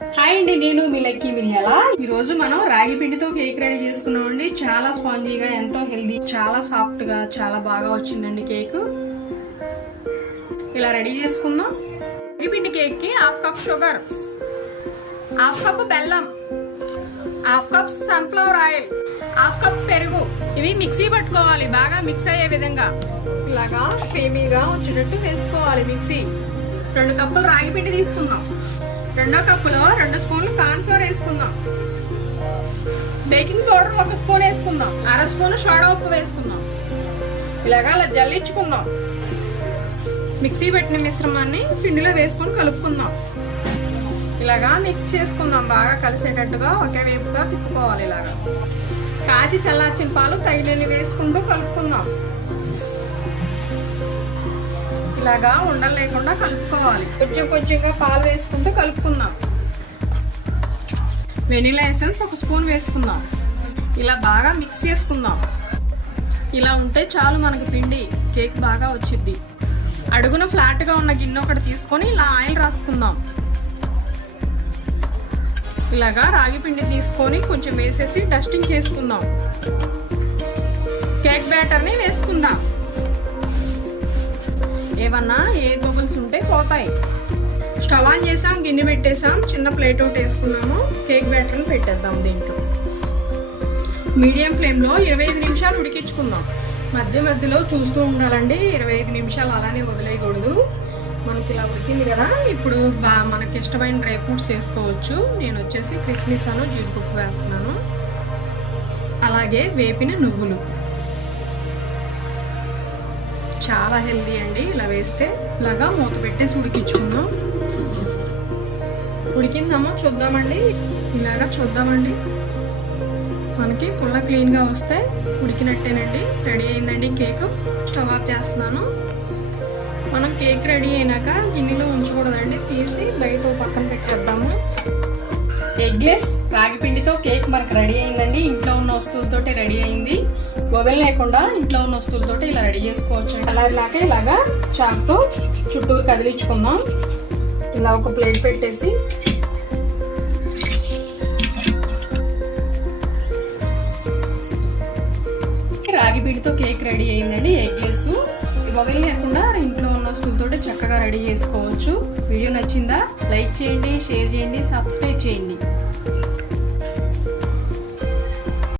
Hi అండి, నేను మీ lucky మిరియాల. ఈ రోజు మనం రాగి పిండితో కేక్ రెడీ చేసుకున్నాం అండి. చాలా స్పాంజీగా, ఎంతో హెల్దీ, చాలా సాఫ్ట్ గా, చాలా బాగా వచ్చిందండి కేక్. ఇలా రెడీ చేసుకుందాం. రాగి పిండి కేక్ కి 1/2 కప్ షుగర్, 1/2 కప్ బెల్లం, 1/2 కప్ సన్ఫ్లవర్ ఆయిల్, 1/2 కప్ పెరుగు. ఇవి మిక్సీ పట్టుకోవాలి, బాగా మిక్స్ అయ్యే విధంగా. ఇలాగా క్రీమీగా వచ్చేటట్టు వేసుకోవాలి మిక్సీ. 2 కప్పులు రాగి పిండి తీసుకుందాం. 2 కప్పులో 2 స్పూన్లు కార్న్ ఫ్లోర్ వేసుకుందాం. బేకింగ్ పౌడర్ 1 స్పూన్ వేసుకుందాం. 1/2 స్పూన్ సోడా ఉప్పు వేసుకుందాం. ఇలాగా అలా జల్లించుకుందాం. మిక్సీ పెట్టిన మిశ్రమాన్ని పిండిలో వేసుకొని కలుపుకుందాం. ఇలాగా మిక్స్ చేసుకుందాం, బాగా కలిసేటట్టుగా ఒకే వైపుగా తిప్పుకోవాలి. ఇలాగా కాచి చల్లార్చిన పాలు తగినన్ని వేసుకుంటూ కలుపుకుందాం. ఇలాగా ఉండలు లేకుండా కలుపుకోవాలి. కొంచెం కొంచెంగా పాలు వేసుకుంటూ కలుపుకుందాం. వెనిలా ఎసెన్స్ 1 స్పూన్ వేసుకుందాం. ఇలా బాగా మిక్స్ చేసుకుందాం. ఇలా ఉంటే చాలు మనకి పిండి కేక్ బాగా వచ్చింది. అడుగున ఫ్లాట్గా ఉన్న గిన్నె ఒకటి తీసుకొని ఇలా ఆయిల్ రాసుకుందాం. ఇలాగా రాగి పిండి తీసుకొని కొంచెం వేసేసి డస్టింగ్ చేసుకుందాం. కేక్ బ్యాటర్ని వేసుకుందాం. ఏమన్నా ఎయిర్ బబుల్స్ ఉంటే పోతాయి. స్టవ్ ఆన్ చేసాం, గిన్నె పెట్టేసాం, చిన్న ప్లేట్ ఒకటి వేసుకున్నాము. కేక్ బ్యాటర్ని పెట్టేద్దాం. దీంట్లో మీడియం ఫ్లేమ్లో 25 నిమిషాలు ఉడికించుకుందాం. మధ్య మధ్యలో చూస్తూ ఉండాలండి. 25 నిమిషాలు అలానే వదిలేయకూడదు. మనకి ఇలా ఉడికింది కదా, ఇప్పుడు మనకి ఇష్టమైన డ్రై ఫ్రూట్స్ వేసుకోవచ్చు. నేను వచ్చేసి కిస్మిస్ అను జీడిపప్పు వేస్తున్నాను, అలాగే వేపిన నువ్వులు. చాలా హెల్దీ అండి ఇలా వేస్తే. ఇలాగా మూత పెట్టేసి ఉడికించుకుందాం. ఉడికిందామో చూద్దామండి. ఇలాగా చూద్దామండి. మనకి పుల్ల క్లీన్గా వస్తే ఉడికినట్టేనండి. రెడీ అయిందండి కేక్. స్టవ్ ఆఫ్ చేస్తున్నాను. మనం కేక్ రెడీ అయినాక గిన్నెలో ఉంచకూడదండి, తీసి బయట పక్కన పెట్టేద్దాము. ఎగ్లెస్ రాగి పిండితో కేక్ మనకు రెడీ అయిందండి. ఇంట్లో ఉన్న వస్తువులతోటి రెడీ అయింది. ఓవెన్ లేకుండా ఇంట్లో ఉన్న వస్తువులతోటి ఇలా రెడీ చేసుకోవచ్చు. అలాగే ఇలాగా చాక్తో చుట్టూరు కదిలించుకుందాం. ఇలా ఒక ప్లేట్ పెట్టేసి రాగి పిండితో కేక్ రెడీ అయిందండి. ఎగ్లెస్ ఓవెన్ లేకుండా ఇంట్లో ఉన్న వస్తువులతోటి చక్కగా రెడీ చేసుకోవచ్చు. వీడియో నచ్చిందా? లైక్ చేయండి, షేర్ చేయండి, సబ్స్క్రైబ్ చేయండి.